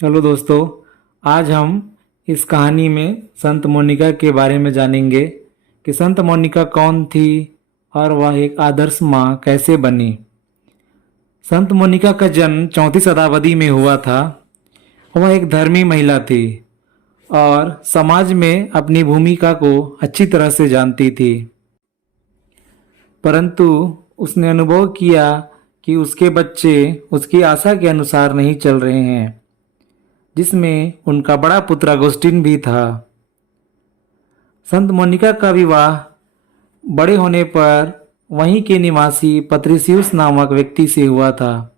Hello दोस्तों। आज हम इस कहानी में संत मोनिका के बारे में जानेंगे कि संत मोनिका कौन थी और वह एक आदर्श माँ कैसे बनी। संत मोनिका का जन्म 34 शताब्दी में हुआ था। वह एक धर्मी महिला थी और समाज में अपनी भूमिका को अच्छी तरह से जानती थी। परंतु उसने अनुभव किया कि उसके बच्चे उसकी आशा के अनुसार नहीं चल रहे हैं, जिसमें उनका बड़ा पुत्र अगुस्टिन भी था। संत मोनिका का विवाह बड़े होने पर वहीं के निवासी पत्रिसियुस नामक व्यक्ति से हुआ था।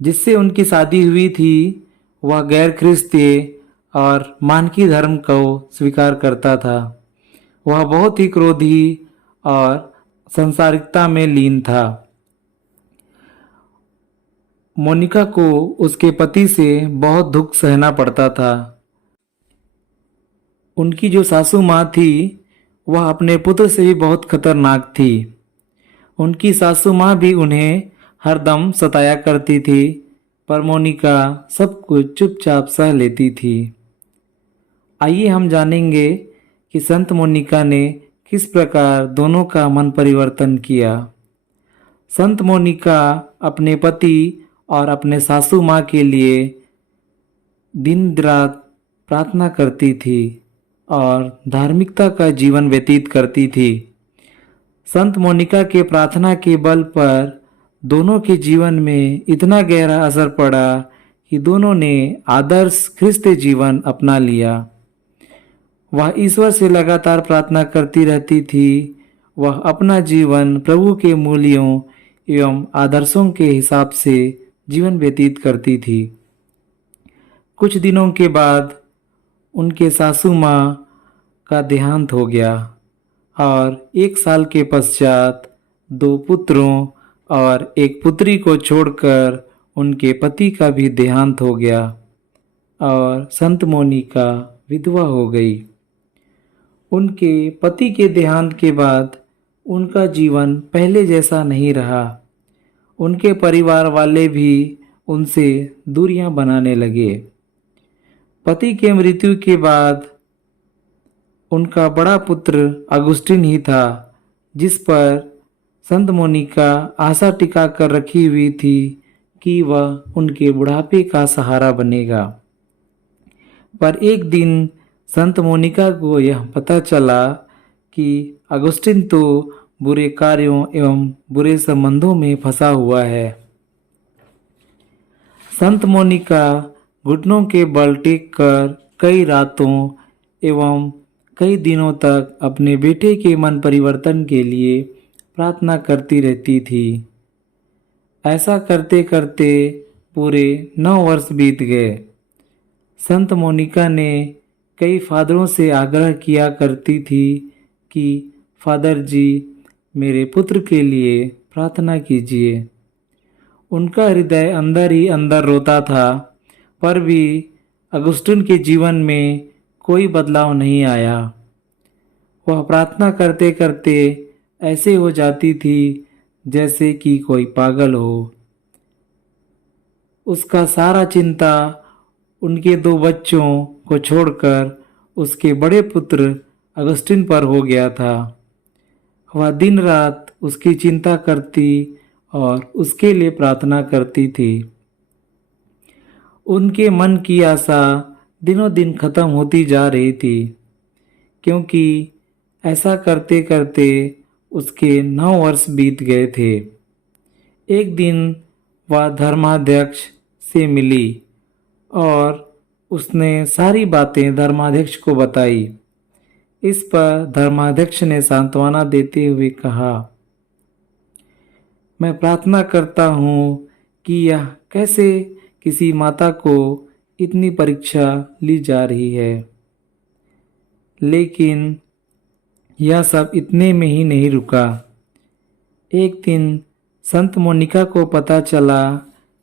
जिससे उनकी शादी हुई थी वह गैर ख्रिस्तीय और मानकी धर्म को स्वीकार करता था। वह बहुत ही क्रोधी और संसारिकता में लीन था। मोनिका को उसके पति से बहुत दुख सहना पड़ता था। उनकी जो सासू माँ थी वह अपने पुत्र से भी बहुत खतरनाक थी। उनकी सासू माँ भी उन्हें हरदम सताया करती थी, पर मोनिका सब कुछ चुपचाप सह लेती थी। आइए हम जानेंगे कि संत मोनिका ने किस प्रकार दोनों का मन परिवर्तन किया। संत मोनिका अपने पति और अपने सासू माँ के लिए दिन रात प्रार्थना करती थी और धार्मिकता का जीवन व्यतीत करती थी। संत मोनिका के प्रार्थना के बल पर दोनों के जीवन में इतना गहरा असर पड़ा कि दोनों ने आदर्श ख्रिस्तीय जीवन अपना लिया। वह ईश्वर से लगातार प्रार्थना करती रहती थी। वह अपना जीवन प्रभु के मूल्यों एवं आदर्शों के हिसाब से जीवन व्यतीत करती थी। कुछ दिनों के बाद उनके सासू माँ का देहांत हो गया और 1 साल के पश्चात 2 पुत्रों और एक पुत्री को छोड़कर उनके पति का भी देहांत हो गया और संत मोनिका विधवा हो गई। उनके पति के देहांत के बाद उनका जीवन पहले जैसा नहीं रहा। उनके परिवार वाले भी उनसे दूरियां बनाने लगे। पति के मृत्यु के बाद उनका बड़ा पुत्र अगुस्टिन ही था, जिस पर संत मोनिका आशा टिका कर रखी हुई थी कि वह उनके बुढ़ापे का सहारा बनेगा। पर एक दिन संत मोनिका को यह पता चला कि अगुस्टिन तो बुरे कार्यों एवं बुरे संबंधों में फंसा हुआ है। संत मोनिका घुटनों के बल टेक कर कई रातों एवं कई दिनों तक अपने बेटे के मन परिवर्तन के लिए प्रार्थना करती रहती थी। ऐसा करते करते पूरे 9 वर्ष बीत गए। संत मोनिका ने कई फादरों से आग्रह किया करती थी कि फादर जी मेरे पुत्र के लिए प्रार्थना कीजिए। उनका हृदय अंदर ही अंदर रोता था, पर भी अगुस्टिन के जीवन में कोई बदलाव नहीं आया। वह प्रार्थना करते करते ऐसे हो जाती थी जैसे कि कोई पागल हो। उसका सारा चिंता उनके 2 बच्चों को छोड़कर उसके बड़े पुत्र अगस्टिन पर हो गया था। वह दिन रात उसकी चिंता करती और उसके लिए प्रार्थना करती थी। उनके मन की आशा दिनों दिन खत्म होती जा रही थी, क्योंकि ऐसा करते करते उसके 9 वर्ष बीत गए थे। एक दिन वह धर्माध्यक्ष से मिली और उसने सारी बातें धर्माध्यक्ष को बताई। इस पर धर्माध्यक्ष ने सांत्वना देते हुए कहा, मैं प्रार्थना करता हूँ कि यह कैसे किसी माता को इतनी परीक्षा ली जा रही है। लेकिन यह सब इतने में ही नहीं रुका। एक दिन संत मोनिका को पता चला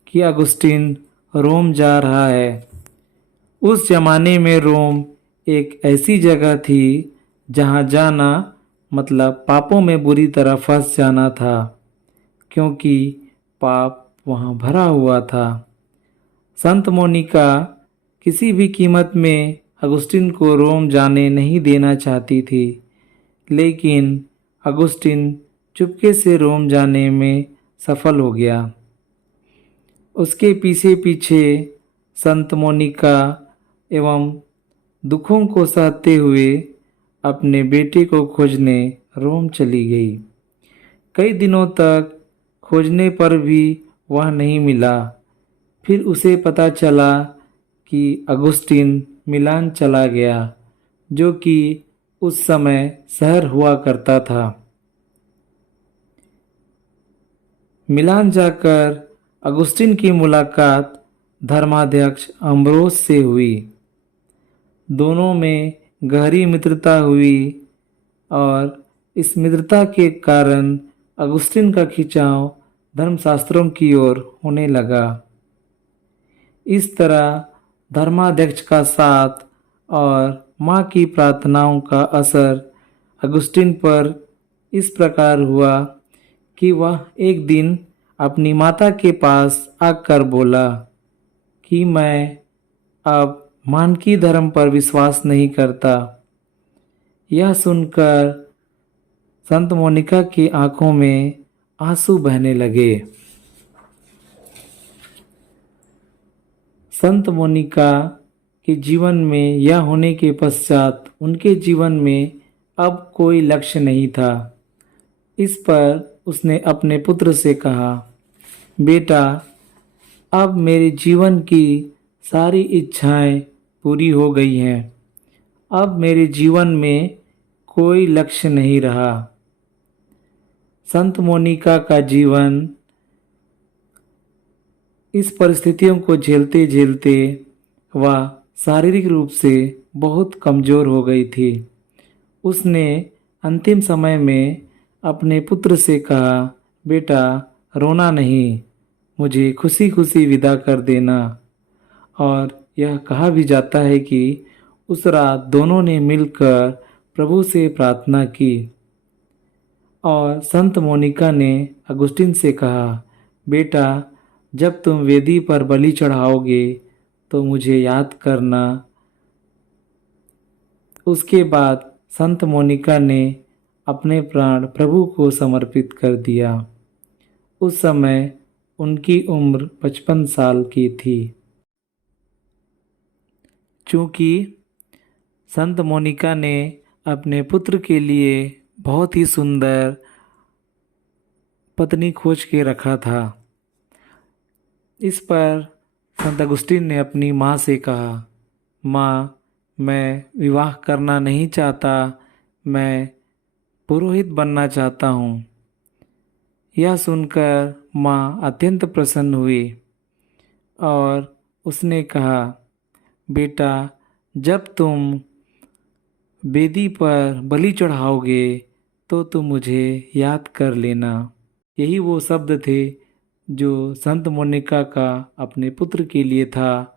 कि अगुस्टिन रोम जा रहा है। उस जमाने में रोम एक ऐसी जगह थी जहां जाना मतलब पापों में बुरी तरह फंस जाना था, क्योंकि पाप वहां भरा हुआ था। संत मोनिका किसी भी कीमत में अगुस्टिन को रोम जाने नहीं देना चाहती थी, लेकिन अगुस्टिन चुपके से रोम जाने में सफल हो गया। उसके पीछे पीछे संत मोनिका एवं दुखों को सहते हुए अपने बेटे को खोजने रोम चली गई। कई दिनों तक खोजने पर भी वह नहीं मिला। फिर उसे पता चला कि अगुस्टिन मिलान चला गया, जो कि उस समय शहर हुआ करता था। मिलान जाकर अगुस्टिन की मुलाकात धर्माध्यक्ष अम्ब्रोस से हुई। दोनों में गहरी मित्रता हुई और इस मित्रता के कारण अगुस्टिन का खिंचाव धर्मशास्त्रों की ओर होने लगा। इस तरह धर्माध्यक्ष का साथ और माँ की प्रार्थनाओं का असर अगुस्टिन पर इस प्रकार हुआ कि वह एक दिन अपनी माता के पास आकर बोला कि मैं अब मानकी धर्म पर विश्वास नहीं करता। यह सुनकर संत मोनिका की आंखों में आंसू बहने लगे। संत मोनिका के जीवन में यह होने के पश्चात उनके जीवन में अब कोई लक्ष्य नहीं था। इस पर उसने अपने पुत्र से कहा, बेटा, अब मेरे जीवन की सारी इच्छाएं पूरी हो गई हैं। अब मेरे जीवन में कोई लक्ष्य नहीं रहा। संत मोनिका का जीवन इस परिस्थितियों को झेलते झेलते वह शारीरिक रूप से बहुत कमज़ोर हो गई थी। उसने अंतिम समय में अपने पुत्र से कहा, बेटा, रोना नहीं, मुझे खुशी खुशी विदा कर देना। और यह कहा भी जाता है कि उस रात दोनों ने मिलकर प्रभु से प्रार्थना की और संत मोनिका ने अगुस्टिन से कहा, बेटा, जब तुम वेदी पर बलि चढ़ाओगे तो मुझे याद करना। उसके बाद संत मोनिका ने अपने प्राण प्रभु को समर्पित कर दिया। उस समय उनकी उम्र 55 साल की थी। चूँकि संत मोनिका ने अपने पुत्र के लिए बहुत ही सुंदर पत्नी खोज के रखा था, इस पर संत अगुस्टिन ने अपनी माँ से कहा, माँ, मैं विवाह करना नहीं चाहता, मैं पुरोहित बनना चाहता हूँ। यह सुनकर माँ अत्यंत प्रसन्न हुई और उसने कहा, बेटा, जब तुम वेदी पर बलि चढ़ाओगे तो तुम मुझे याद कर लेना। यही वो शब्द थे जो संत मोनिका का अपने पुत्र के लिए था।